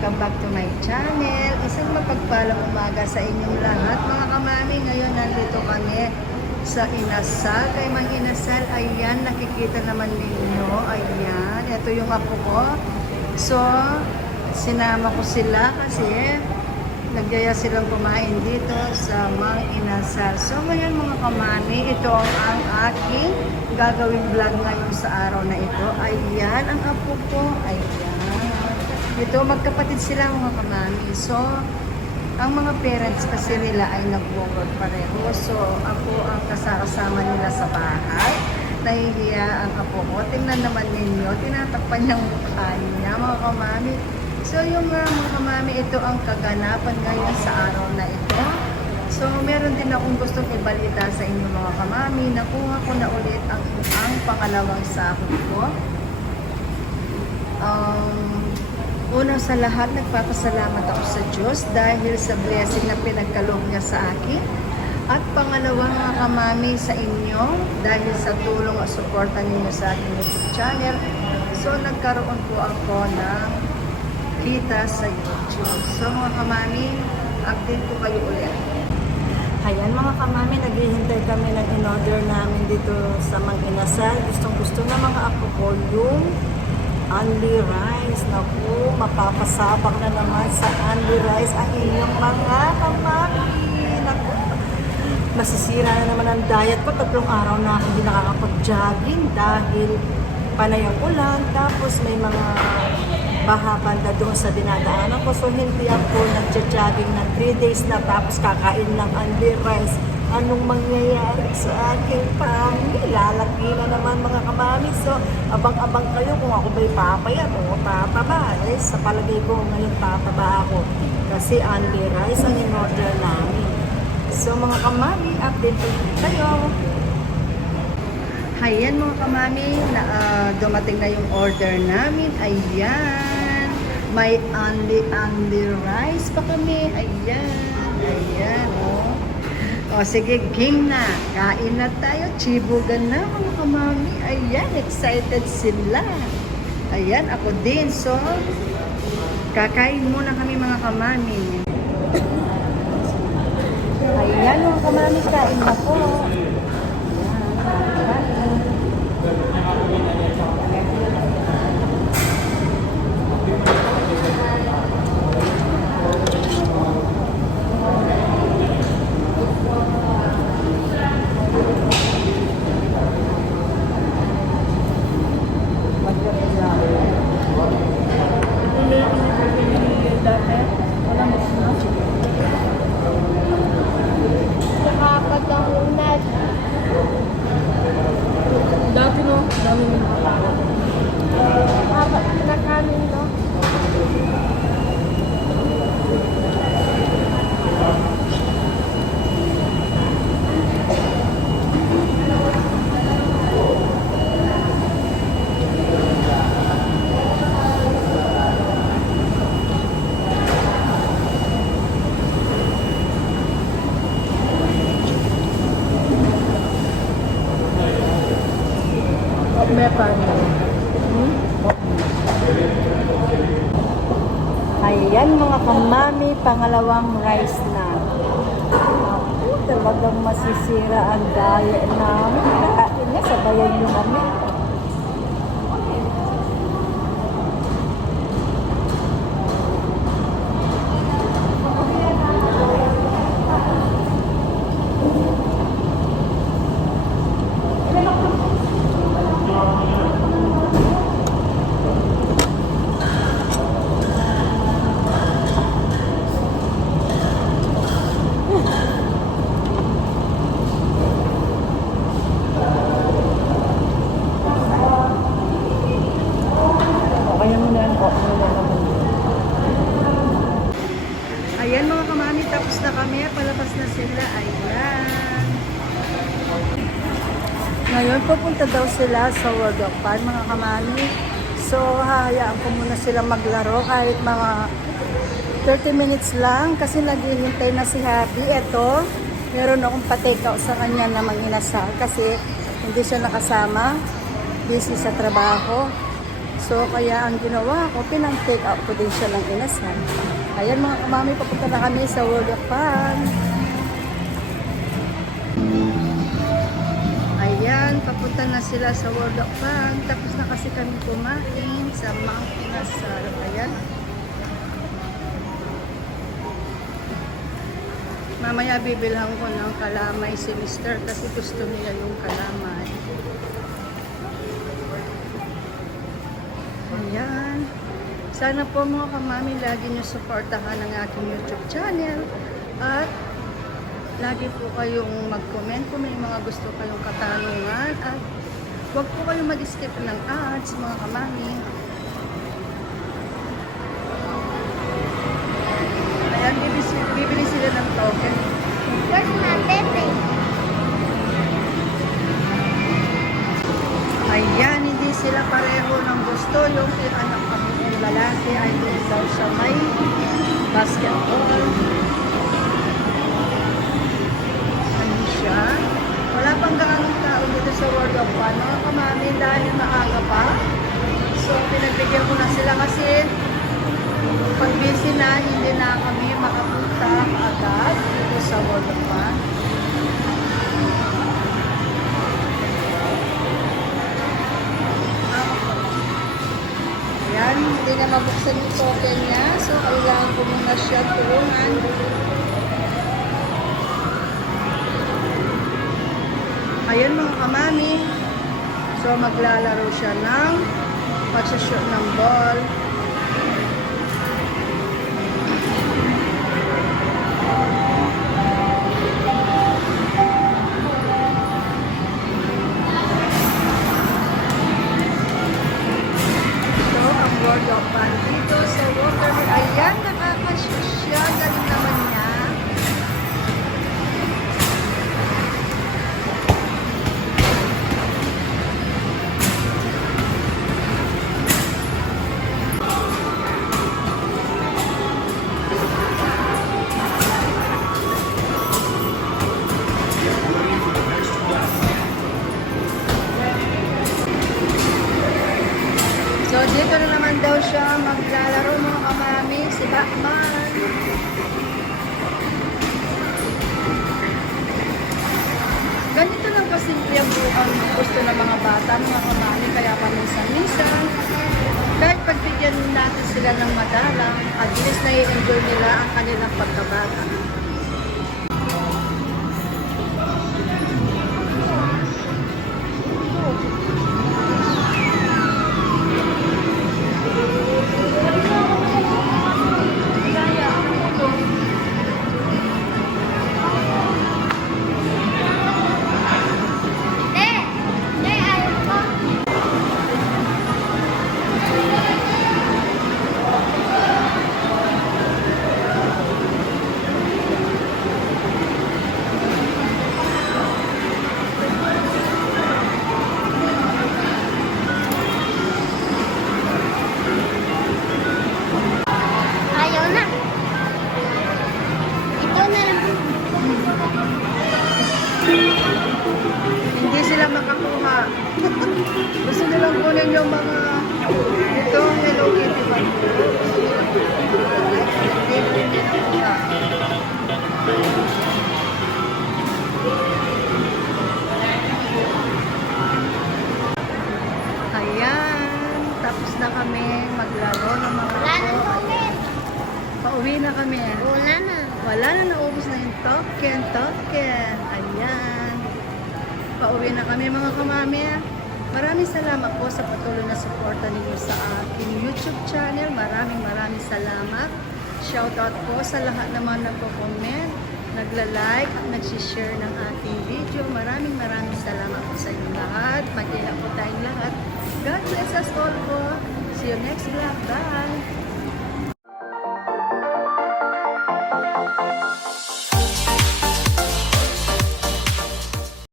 Welcome back to my channel. Isang mapagpalang umaga sa inyong lahat. Mga kamami, ngayon nandito kami sa Inasal. Kay Mang Inasal, ayan, nakikita naman ninyo. Ayan, ito yung apo ko. So, sinama ko sila kasi nagyaya silang kumain dito sa Mang Inasal. So, ngayon mga kamami, ito ang aking gagawing vlog ngayon sa araw na ito. Ayan, ang apo ko. Ayan. Ito, magkapatid sila mga kamami. So, ang mga parents kasi nila ay nag-work pareho. So, ako ang kasama nila sa bahay. Nahihiya ang apo ko. Tingnan naman ninyo, tinatakpan niyang mukha niya mga kamami. So, yung nga mga kamami, ito ang kaganapan ngayon sa araw na ito. So, meron din akong gustong ibalita sa inyo mga kamami. Nakuha ko na ulit ang, ang pangalawang sahod ko. Um, una sa lahat, nagpapasalamat ako sa Diyos dahil sa blessing na pinagkaloob niya sa akin. At pangalawa mga kamami sa inyo dahil sa tulong at suporta ninyo sa aking YouTube channel. So nagkaroon po ako ng kita sa YouTube. So mga kamami, update ko kayo ulit. Ayan mga kamami, naghihintay kami ng in-order namin dito sa Mang Inasal. Gustong gusto na mga apo ko yung Only Rice. Naku, mapapasabak na naman sa Only Rice ang inyong mga kamami. Naku, masisira na naman ang diet ko. Tatlong araw na ako hindi nakakapag-jogging dahil panay ang ulan. Tapos may mga baha banda doon sa dinadaanan ko. So hindi ako nagja-jogging ng 3 days na tapos kakain ng Only Rice. Anong mangyayari sa aking family? Lalaki na naman mga kamami. So, abang-abang kayo kung ako ba'y papayat o tataba. Eh, sa palagay ko ngayon tataba ako. Kasi only rice ang in-order namin. So, mga kamami, update ko kayo. Ayan mga kamami, na, ah, dumating na yung order namin. Ayan. May only, only rice pa kami. Ayan. Ayan. O sige, game na. Kain na tayo. Chibugan na mga kamami. Ayan, excited sila. Ayan, ako din. So, kakain muna kami mga kamami. Ayan mga kamami, kain na po. May paano? Ayan mga kamami, pangalawang rice na. Ako, talagang masisira ang diet namin. Kakain na, sabayan nyo kami. Kaya mo na yan po. Ano na naman. Ayan mga kamami, tapos na kami. Palabas na sila. Ayan. Ngayon, pupunta daw sila sa World of Fun, mga kamami. So, hahayaan ko muna sila maglaro kahit mga 30 minutes lang kasi naghihintay na si Happy. Ito, meron akong pa-take sa kanya na manginasal kasi hindi siya nakasama. Busy sa trabaho. So, kaya ang ginawa ko, pinang-take out ko din siya ng inasal. Ayan mga kamami, papunta na kami sa World of Fun. Papunta na sila sa World of Fun. Tapos na kasi kami kumain sa Mount Inasal. Ayan. Mamaya bibilhan ko ng kalamay si Mister kasi gusto niya yung kalamay. Ayan. Sana po mga kamami, lagi niyo suportahan ang aking YouTube channel. At lagi po kayong mag-comment kung may mga gusto kayong katanungan. At huwag po kayong mag-skip ng ads, mga kamami. Ayan, bibili, bibili sila ng token. Where's my baby? Ayan, hindi sila pareho ng gusto. Yung anak kami ng lalaki ay doon daw sa may basketball. Pang gaanong tao dito sa World of Fun. Mga kamami, dahil maaga pa. So, pinagbigyan ko na sila kasi pag busy na, hindi na kami makapunta agad dito sa World of Fun. Ayan, hindi na mabuksan yung token niya. So, kailangan ko muna siya tulungan. Ayan mga kamami. So, maglalaro siya ng pagsashoot ng ball. Gusto ng mga bata, mga kamami, kaya paminsan-minsan. Kahit pagbigyan natin sila ng madalang, at least na-enjoy nila ang kanilang pagkabata. Pauwi na kami. Wala na. Wala na, naubos na yung token, token. Ayan. Pauwi na kami mga kamami. Maraming salamat po sa patuloy na suporta ninyo sa aking YouTube channel. Maraming maraming salamat. Shoutout po sa lahat naman nagko-comment, nagla-like at nagsishare ng aking video. Maraming maraming salamat po sa inyong lahat. Mag-ingat po tayong lahat. God bless us all po. See you next vlog. Bye!